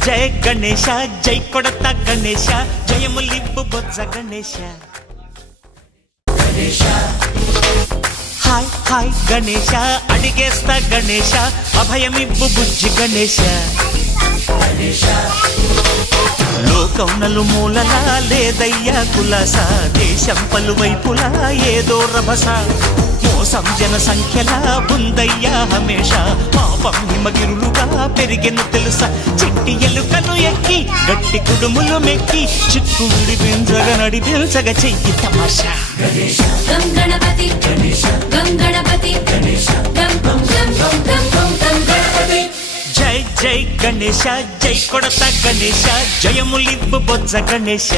జయ గణేశ జై కొడత గణేశ జయములిబ్బు బొజ్జ Ganesha hi hi Ganesha అడిగేస్తా Ganesha అభయమిబ్బు బుజ్జి గణేశ లోకం నలుమూలలా లేదయ్యా కులాస దేశం పలువైపులా ఏదో రభస మోసం జన సంఖ్యలా ఉందయ్యా హమేష పాపం హిమగిరులుగా పెరిగెను తెలుసా చిట్టి ఎలుకను ఎక్కి గట్టి కుడుములు మెక్కి చిక్కు విడిపించగ నడిపించగ చెయ్యి తమాషా గం గణపతి గం గణపతి గం గం గం గం గం గం గణపతి జై జై గణేశ జై కొడత గణేశ జయములిబ్బు బొజ్జ గణేశ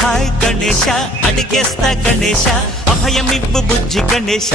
హాయ్ గణేశ అడిగేస్తా గణేశ అభయమిబ్బు బుజ్జి గణేశ